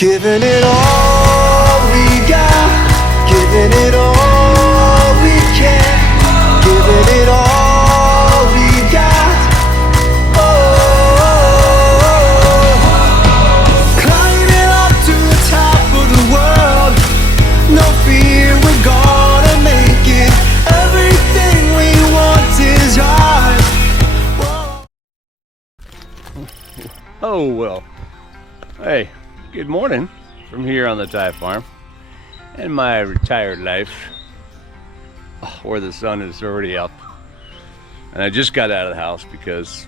Giving it all we got, giving it all we can, giving it all we got. Oh, climbing up to the top of the world, no fear, we're gonna make it. Everything we want is ours. Whoa. Oh, well. Hey, good morning from here on the Thai farm and my retired life, where the sun is already up. And I just got out of the house because,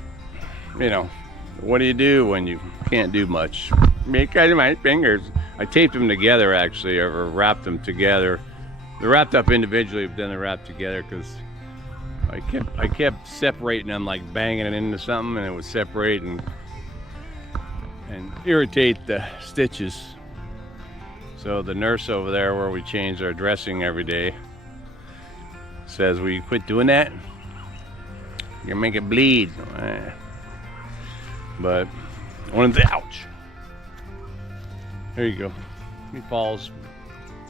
you know, what do you do when you can't do much? Because my fingers, I taped them together actually, or wrapped them together. They're wrapped up individually, but then they're wrapped together because I kept separating them, like banging it into something, and it would separate and irritate the stitches. So the nurse over there where we change our dressing every day says, will you quit doing that? You'll make it bleed. But one of the, ouch. There you go. He falls,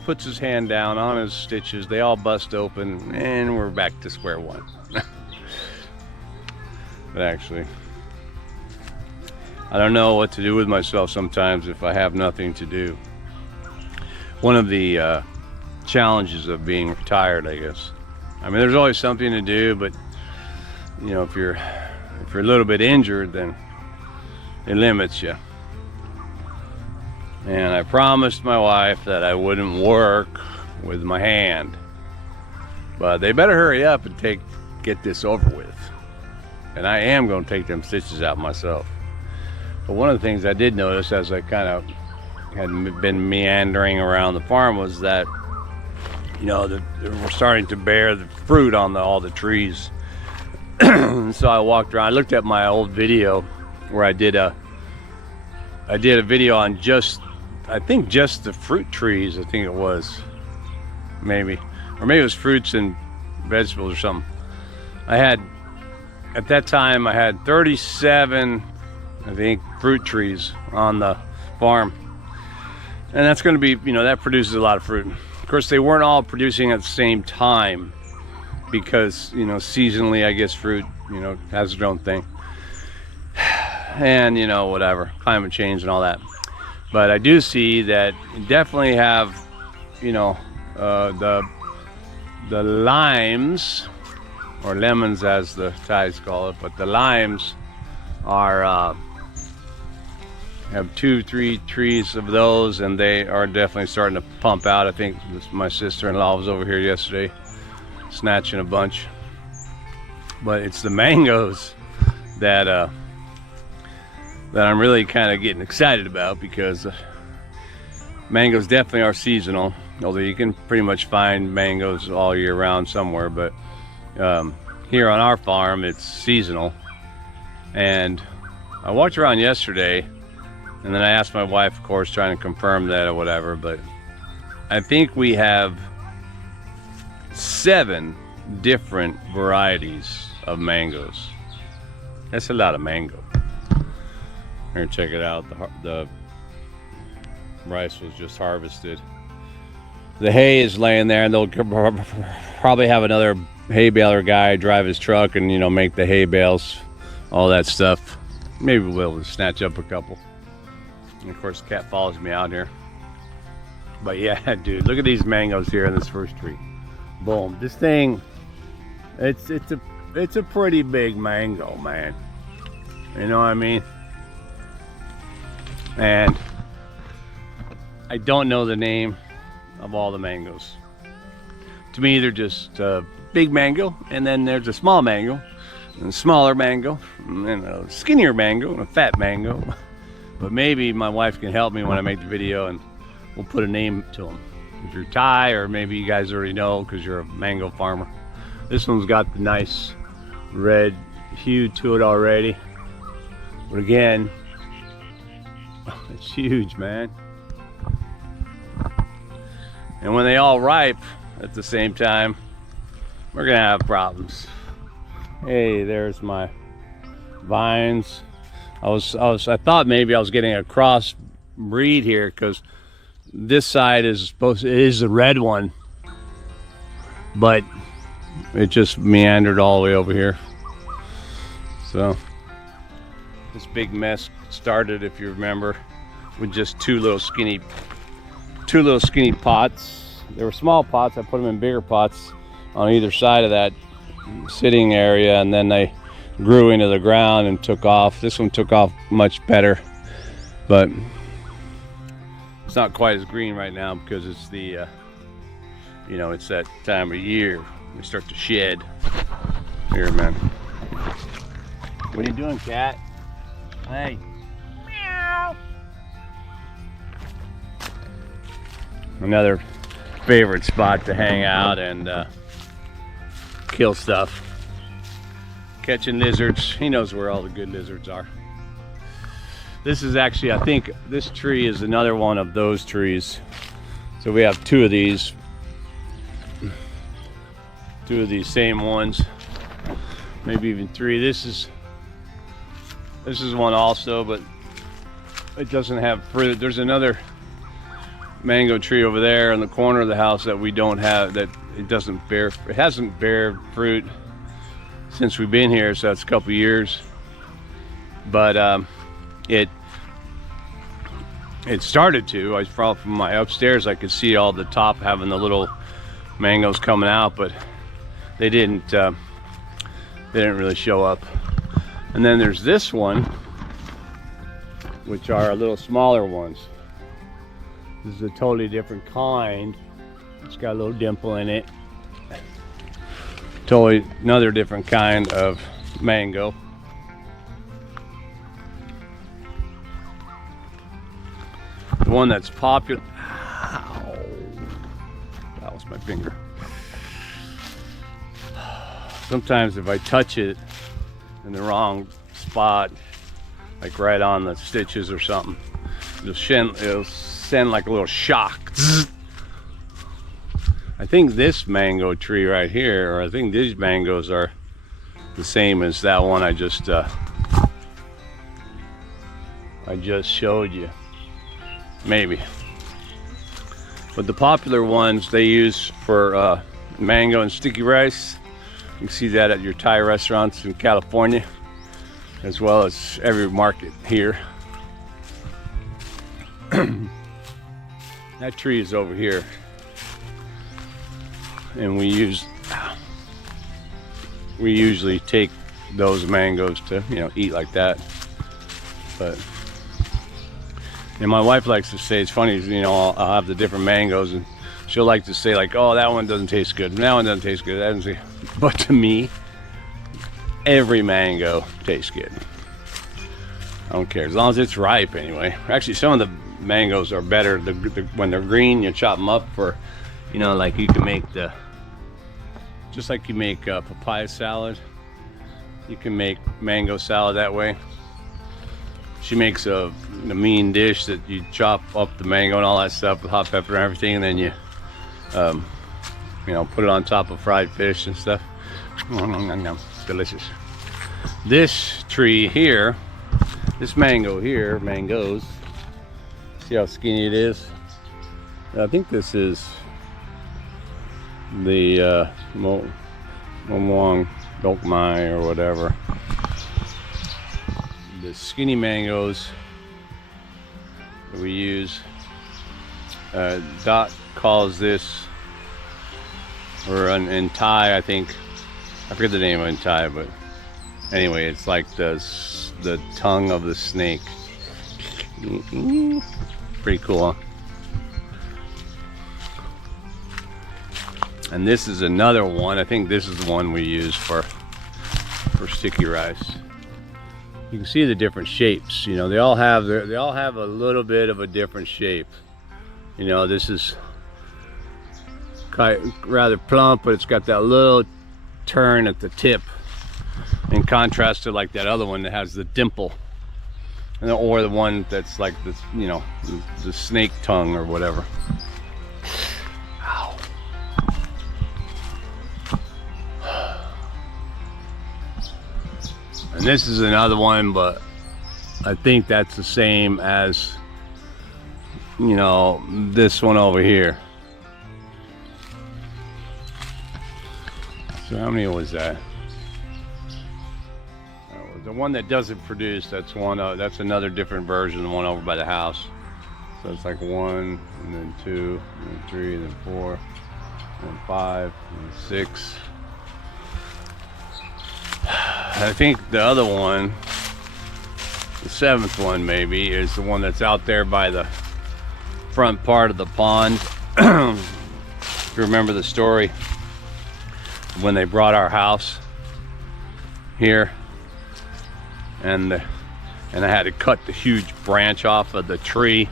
puts his hand down on his stitches, they all bust open, and we're back to square one. But actually, I don't know what to do with myself sometimes if I have nothing to do. One of the challenges of being retired, I guess. I mean, there's always something to do, but you know, if you're a little bit injured, then it limits you. And I promised my wife that I wouldn't work with my hand, but they better hurry up and get this over with. And I am going to take them stitches out myself. But one of the things I did notice as I kind of had been meandering around the farm was that, you know, we're starting to bear the fruit on all the trees. So I walked around, I looked at my old video where I did a video on I think just the fruit trees, I think it was, maybe. Or maybe it was fruits and vegetables or something. At that time, I had 37, I think, fruit trees on the farm. And that's going to be, you know, that produces a lot of fruit. Of course, they weren't all producing at the same time because, you know, seasonally, I guess fruit, you know, has its own thing. And, you know, whatever, climate change and all that. But I do see that you definitely have, you know, the limes, or lemons as the Thais call it, but the limes are have 2-3 trees of those, and they are definitely starting to pump out. I think my sister-in-law was over here yesterday snatching a bunch. But it's the mangoes that I'm really kind of getting excited about, because mangoes definitely are seasonal, although you can pretty much find mangoes all year round somewhere. But here on our farm, it's seasonal. And I walked around yesterday, and then I asked my wife, of course, trying to confirm that or whatever, but I think we have 7 different varieties of mangoes. That's a lot of mango. Here, check it out. The rice was just harvested. The hay is laying there, and they'll probably have another hay baler guy drive his truck and, you know, make the hay bales, all that stuff. Maybe we'll snatch up a couple. And of course, the cat follows me out here. But yeah, dude, look at these mangoes here in this first tree. Boom. This thing, it's a pretty big mango, man. You know what I mean? And I don't know the name of all the mangoes. To me, they're just a big mango, and then there's a small mango, and a smaller mango, and a skinnier mango, and a fat mango. But maybe my wife can help me when I make the video, and we'll put a name to them. If you're Thai, or maybe you guys already know because you're a mango farmer. This one's got the nice red hue to it already. But again, it's huge, man. And when they all ripe at the same time, we're gonna have problems. Hey, there's my vines. I thought maybe I was getting a cross breed here, because this side is the red one, but it just meandered all the way over here. So this big mess started, if you remember, with just two little skinny pots. They were small pots. I put them in bigger pots on either side of that sitting area, and then they grew into the ground and took off. This one took off much better, but it's not quite as green right now because it's the you know, it's that time of year we start to shed. Here, man. What are you doing, cat? Hey. Meow. Another favorite spot to hang out and kill stuff. Catching lizards. He knows where all the good lizards are. This is actually, I think this tree is another one of those trees. So we have two of these same ones, maybe even three. This is one also, but it doesn't have fruit. There's another mango tree over there in the corner of the house that we don't have, that it hasn't bared fruit since we've been here, so that's a couple years. But it started to. I from my upstairs, I could see all the top having the little mangoes coming out, but they didn't really show up. And then there's this one, which are a little smaller ones. This is a totally different kind. It's got a little dimple in it. Totally another different kind of mango. The one that's popular. Ow. That was my finger. Sometimes if I touch it in the wrong spot, like right on the stitches or something, it'll send like a little shock. I think this mango tree right here, or I think these mangoes are the same as that one I just showed you. Maybe. But the popular ones they use for mango and sticky rice. You can see that at your Thai restaurants in California, as well as every market here. That tree is over here, and we usually take those mangoes to, you know, eat like that. But and my wife likes to say, it's funny, you know, I'll have the different mangoes, and she'll like to say like, oh, that one doesn't taste good, that one doesn't taste good, that doesn't taste. But to me, every mango tastes good. I don't care, as long as it's ripe anyway. Actually, some of the mangoes are better when they're green. You chop them up for, you know, like you can make just like you make papaya salad. You can make mango salad that way. She makes a mean dish that you chop up the mango and all that stuff with hot pepper and everything, and then you know, put it on top of fried fish and stuff. It's delicious. This tree here, this mango here, mangoes, see how skinny it is? I think this is the Momong Dokmai or whatever. The skinny mangoes that we use, Dot calls this, or in Thai, I think, I forget the name in Thai, but anyway, it's like the tongue of the snake. Pretty cool, huh? And this is another one. I think this is the one we use for sticky rice. You can see the different shapes. You know, they all have a little bit of a different shape. You know, this is rather plump, but it's got that little turn at the tip, in contrast to like that other one that has the dimple, or the one that's like this, you know, the snake tongue or whatever. Ow. And this is another one, but I think that's the same as you know, this one over here. So how many was that? The one that doesn't produce, that's one. That's another different version, the one over by the house. So it's like 1, and then 2, and then 3, and then 4, and then 5, and then 6. I think the other one, the 7th one maybe, is the one that's out there by the front part of the pond. If you remember the story, when they brought our house here, and I had to cut the huge branch off of the tree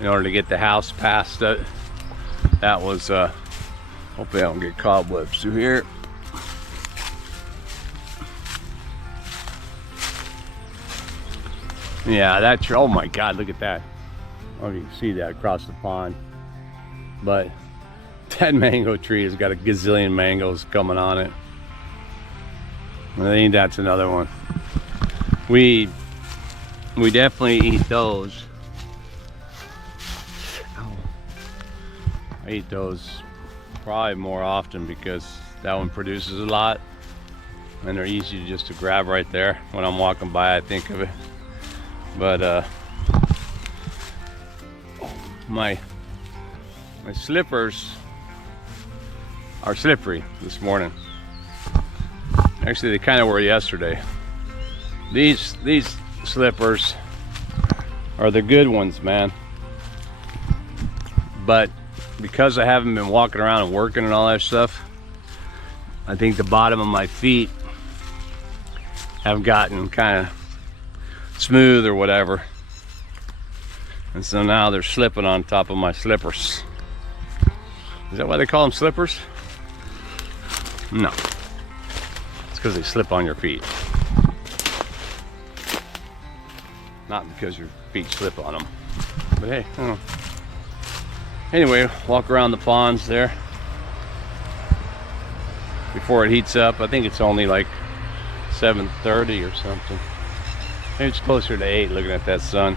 in order to get the house past it. That was, hopefully I don't get cobwebs through here. Yeah, that's, oh my God, look at that. I don't know if you can see that across the pond. But that mango tree has got a gazillion mangoes coming on it. I think that's another one. We definitely eat those. I eat those probably more often because that one produces a lot and they're easy just to grab right there. When I'm walking by, I think of it. But my slippers are slippery this morning. Actually, they kind of were yesterday. These slippers are the good ones, man. But because I haven't been walking around and working and all that stuff, I think the bottom of my feet have gotten kind of smooth or whatever. And so now they're slipping on top of my slippers. Is that why they call them slippers? No. It's because they slip on your feet. Not because your feet slip on them. But hey, I don't know. Anyway, walk around the ponds there before it heats up. I think it's only like 7:30 or something. Maybe it's closer to 8 looking at that sun.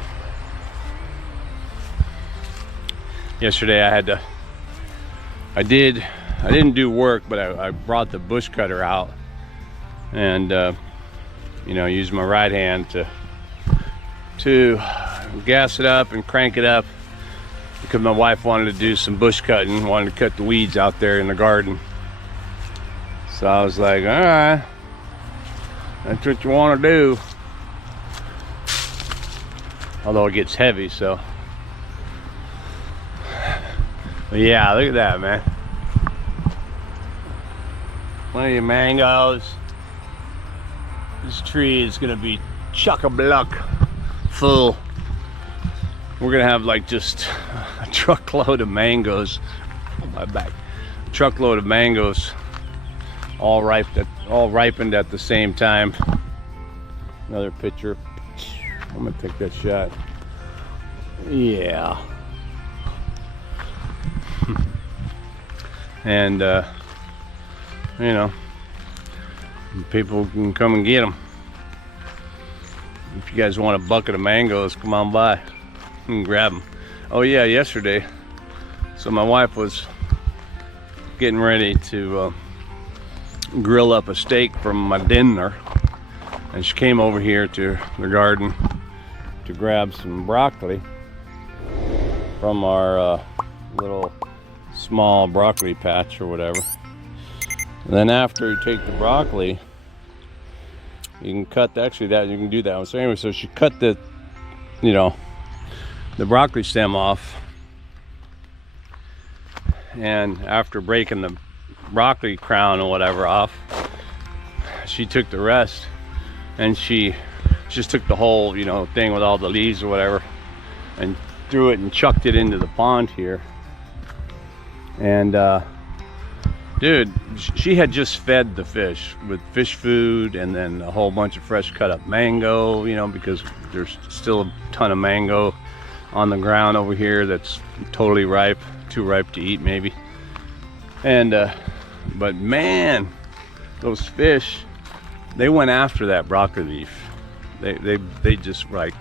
Yesterday I didn't do work, but I brought the bush cutter out and you know, used my right hand to gas it up and crank it up because my wife wanted to do some bush cutting, wanted to cut the weeds out there in the garden. So I was like, all right, that's what you want to do. Although it gets heavy, so. But yeah, look at that, man. Plenty of mangoes. This tree is gonna be chock-a-block full. We're gonna have like just a truckload of mangoes. Oh, my back. A truckload of mangoes, all ripened at the same time. Another picture. I'm gonna take that shot. Yeah. And you know, people can come and get them. If you guys want a bucket of mangoes, come on by and grab them. Oh yeah, yesterday, so my wife was getting ready to grill up a steak from my dinner, and she came over here to the garden to grab some broccoli from our little small broccoli patch or whatever. And then after you take the broccoli, you can cut actually that you can do that one. So anyway, so she cut the, you know, the broccoli stem off, and after breaking the broccoli crown or whatever off, she took the rest and she just took the whole, you know, thing with all the leaves or whatever and threw it and chucked it into the pond here. And dude, she had just fed the fish with fish food and then a whole bunch of fresh cut up mango, you know, because there's still a ton of mango on the ground over here that's totally ripe, too ripe to eat maybe. And but man, those fish, they went after that broccoli leaf. They just like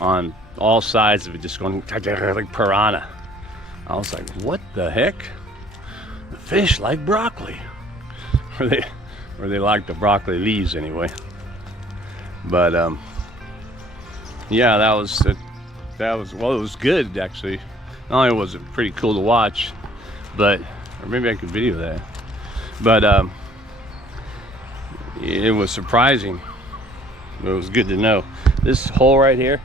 on all sides of it, just going like piranha. I was like, what the heck? The fish like broccoli. Or they like the broccoli leaves anyway. But yeah, that was well, it was good actually. Not only was it pretty cool to watch, but or maybe I could video that. But it was surprising. It was good to know. This hole right here,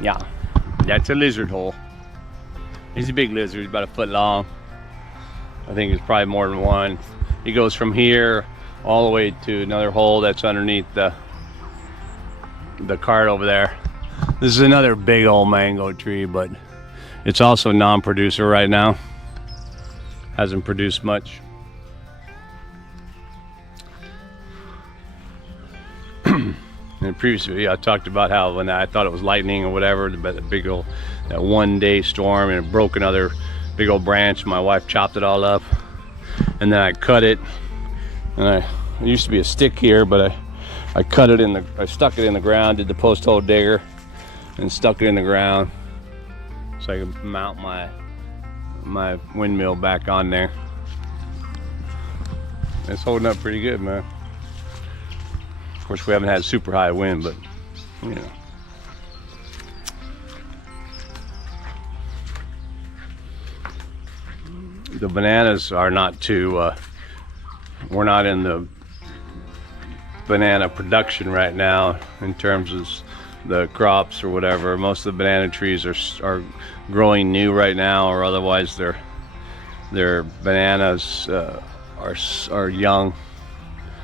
yeah, that's a lizard hole. He's a big lizard. He's about a foot long. I think it's probably more than one. He goes from here all the way to another hole that's underneath the cart over there. This is another big old mango tree, but it's also non-producer right now. Hasn't produced much. In the previous video, I talked about how when I thought it was lightning or whatever, the big old that one-day storm, and it broke another big old branch. My wife chopped it all up, and then I cut it. And it used to be a stick here, but I cut it I stuck it in the ground, did the post hole digger, and stuck it in the ground so I could mount my windmill back on there. It's holding up pretty good, man. Of course, we haven't had super high wind, but you know. The bananas are not too, we're not in the banana production right now in terms of the crops or whatever. Most of the banana trees are growing new right now, or otherwise their bananas are young.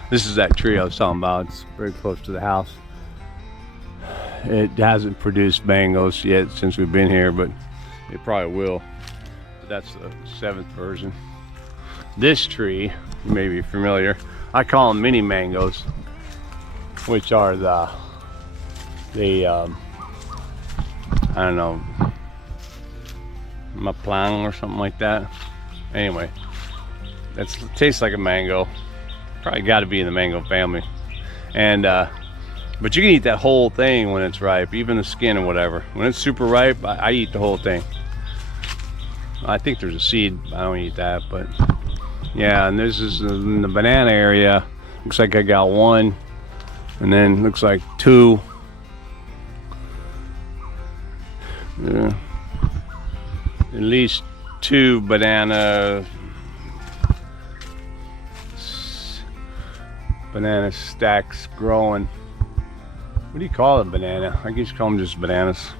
This is that tree I was talking about. It's very close to the house. It hasn't produced mangoes yet since we've been here, but it probably will. That's the 7th version. This tree, you may be familiar, I call them mini mangoes, which are the I don't know, maplang or something like that. Anyway, it tastes like a mango. Probably got to be in the mango family. And but you can eat that whole thing when it's ripe, even the skin and whatever. When it's super ripe, I eat the whole thing. I think there's a seed, I don't eat that, but yeah. And this is in the banana area. Looks like I got one, and then looks like two. Yeah. At least 2 banana stacks growing. What do you call it, banana? I guess you call them just bananas.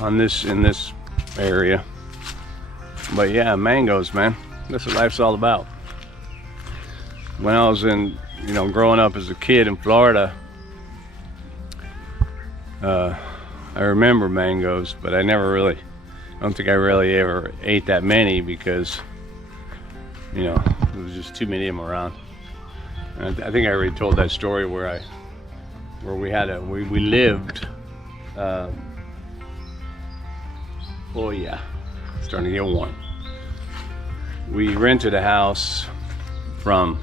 In this area. But yeah, mangoes, man. That's what life's all about. When I was growing up as a kid in Florida, I remember mangoes, but I don't think I really ever ate that many because, there was just too many of them around. And I think I already told that story where we lived, oh yeah, starting to get warm. We rented a house from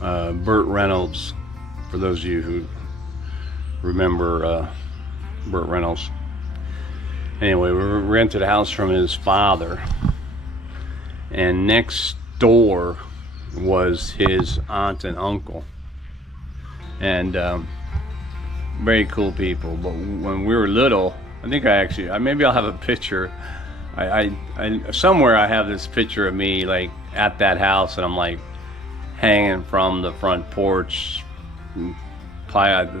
Burt Reynolds, for those of you who remember Burt Reynolds. Anyway, we rented a house from his father, and next door was his aunt and uncle, and very cool people. But when we were little, I think maybe I'll have a picture. I somewhere I have this picture of me like at that house, and I'm like hanging from the front porch. The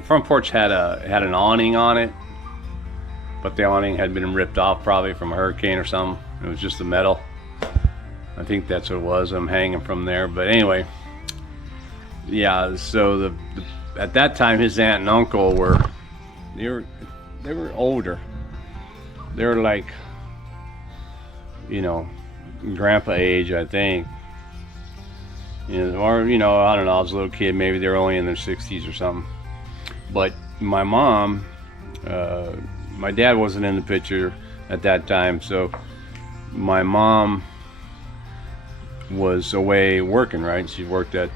front porch had an awning on it, but the awning had been ripped off probably from a hurricane or something. It was just the metal. I think that's what it was. I'm hanging from there. But anyway, yeah. So at that time, his aunt and uncle were older. They were like, grandpa age, I think. Or I don't know. I was a little kid. Maybe they were only in their 60s or something. But my mom, my dad wasn't in the picture at that time, so my mom was away working, right? She worked at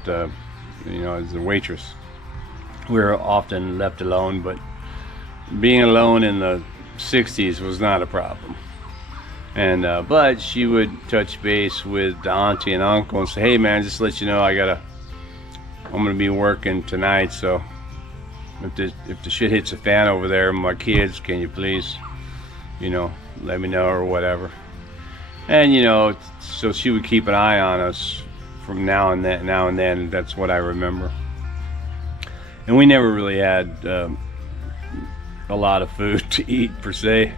you know, as a waitress. We were often left alone, but being alone in the 60s was not a problem. And but she would touch base with the auntie and uncle and say, hey man, just to let you know, I'm gonna be working tonight, so if the shit hits the fan over there, my kids, can you please, you know, let me know or whatever. And you know, so she would keep an eye on us from now and then. That's what I remember. And we never really had a lot of food to eat per se.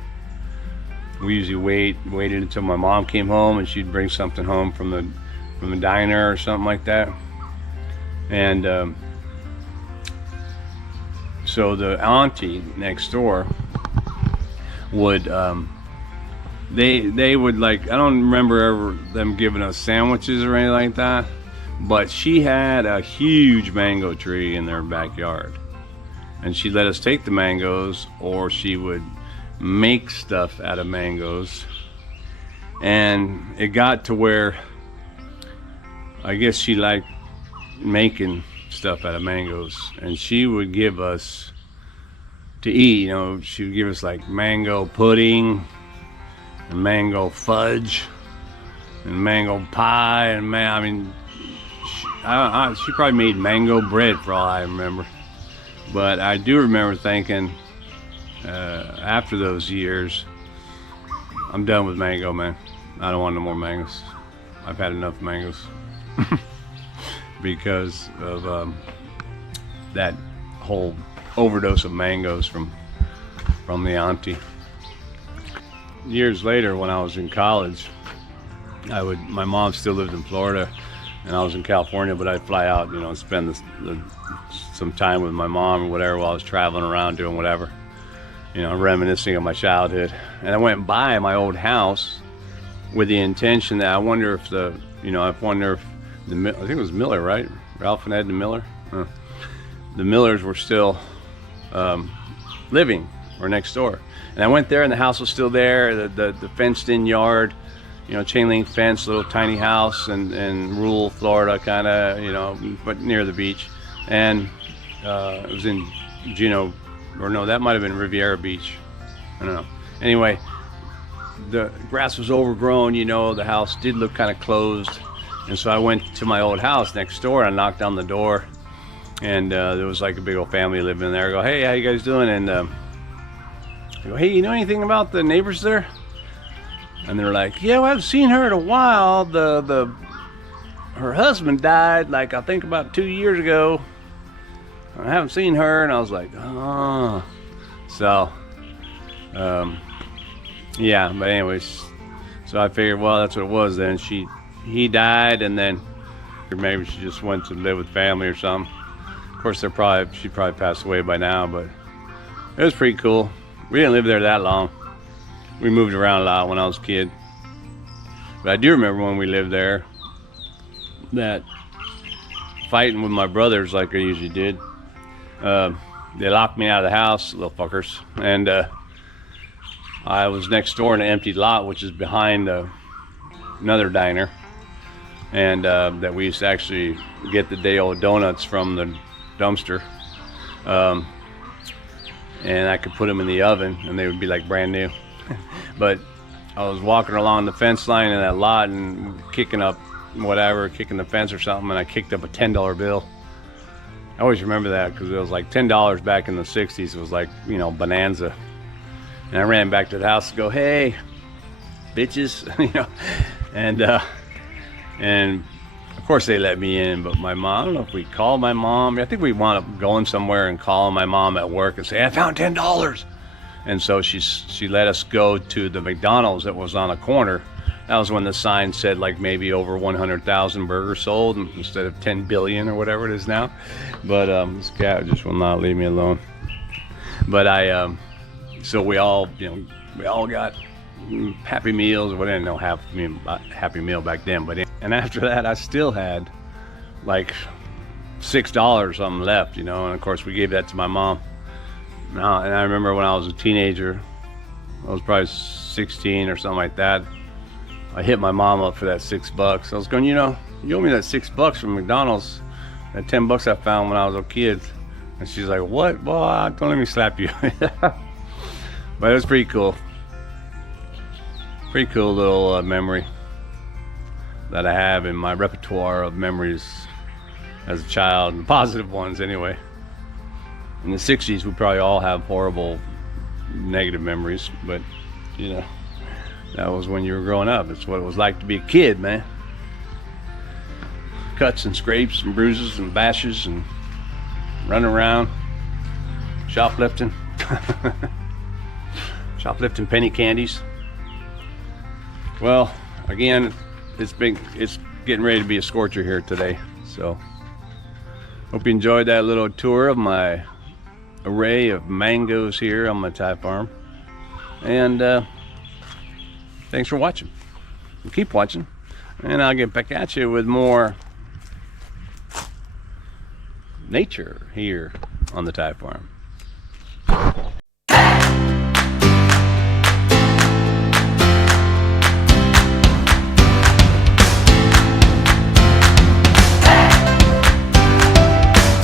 We usually waited until my mom came home, and she'd bring something home from the diner or something like that. And so the auntie next door would they would, like, I don't remember ever them giving us sandwiches or anything like that, but she had a huge mango tree in their backyard, and she let us take the mangoes, or she would make stuff out of mangoes. And it got to where I guess she liked making stuff out of mangoes, and she would give us to eat, you know, she would give us like mango pudding and mango fudge and mango pie, and I mean, she probably made mango bread for all I remember. But I do remember thinking, after those years, I'm done with mango, man. I don't want no more mangoes. I've had enough mangoes. Because of that whole overdose of mangoes from the auntie. Years later, when I was in college, my mom still lived in Florida, and I was in California, but I'd fly out, you know, spend some time with my mom or whatever while I was traveling around doing whatever, you know, reminiscing of my childhood. And I went by my old house with the intention that I wonder if I think it was Miller, right? Ralph and Ed and Miller. The Millers were still living or next door. And I went there, and the house was still there, the fenced-in yard, you know, chain link fence, little tiny house, and rural Florida kind of, you know, but near the beach. And it was in Juneau, or no, that might have been Riviera Beach. I don't know. Anyway, the grass was overgrown, you know, the house did look kind of closed. And so I went to my old house next door, and I knocked on the door, and there was like a big old family living there. I go, hey, how you guys doing? And I go, hey, you know anything about the neighbors there? And they're like, yeah, well, I haven't seen her in a while. Her husband died, like, I think about 2 years ago. I haven't seen her. And I was like, oh. So, yeah, but anyways, so I figured, well, that's what it was then. He died, and then maybe she just went to live with family or something. Of course, she probably passed away by now, but it was pretty cool. We didn't live there that long. We moved around a lot when I was a kid. But I do remember when we lived there, that fighting with my brothers like I usually did. They locked me out of the house, little fuckers. And I was next door in an empty lot, which is behind another diner. And that we used to actually get the day-old donuts from the dumpster. And I could put them in the oven, and they would be like brand new. But I was walking along the fence line in that lot and kicking the fence or something, and I kicked up a $10 bill. I always remember that because it was like $10 back in the 60s. It was like, you know, bonanza. And I ran back to the house to go, hey, bitches, you know. And of course they let me in, but my mom, I don't know if we called my mom. I think we wound up going somewhere and calling my mom at work and say, I found $10. And so she let us go to the McDonald's that was on a corner. That was when the sign said like maybe over 100,000 burgers sold instead of 10 billion or whatever it is now. But this cat just will not leave me alone. But so we all got Happy Meals. We didn't know Happy Meal back then, but and after that I still had like $6 something left, you know. And of course we gave that to my mom. And I remember when I was a teenager, I was probably 16 or something like that. I hit my mom up for that $6. I was going, you know, you owe me that $6 from McDonald's. that $10 I found when I was a kid. And she's like, what? Boy, don't let me slap you. But it was pretty cool. Pretty cool little memory that I have in my repertoire of memories as a child, and positive ones anyway. In the 60s, we probably all have horrible negative memories, but you know, that was when you were growing up. It's what it was like to be a kid, man. Cuts and scrapes and bruises and bashes and running around, shoplifting. Shoplifting penny candies. Well, again, it's getting ready to be a scorcher here today, so hope you enjoyed that little tour of my array of mangoes here on my Thai farm. And thanks for watching. Keep watching, and I'll get back at you with more nature here on the Thai farm.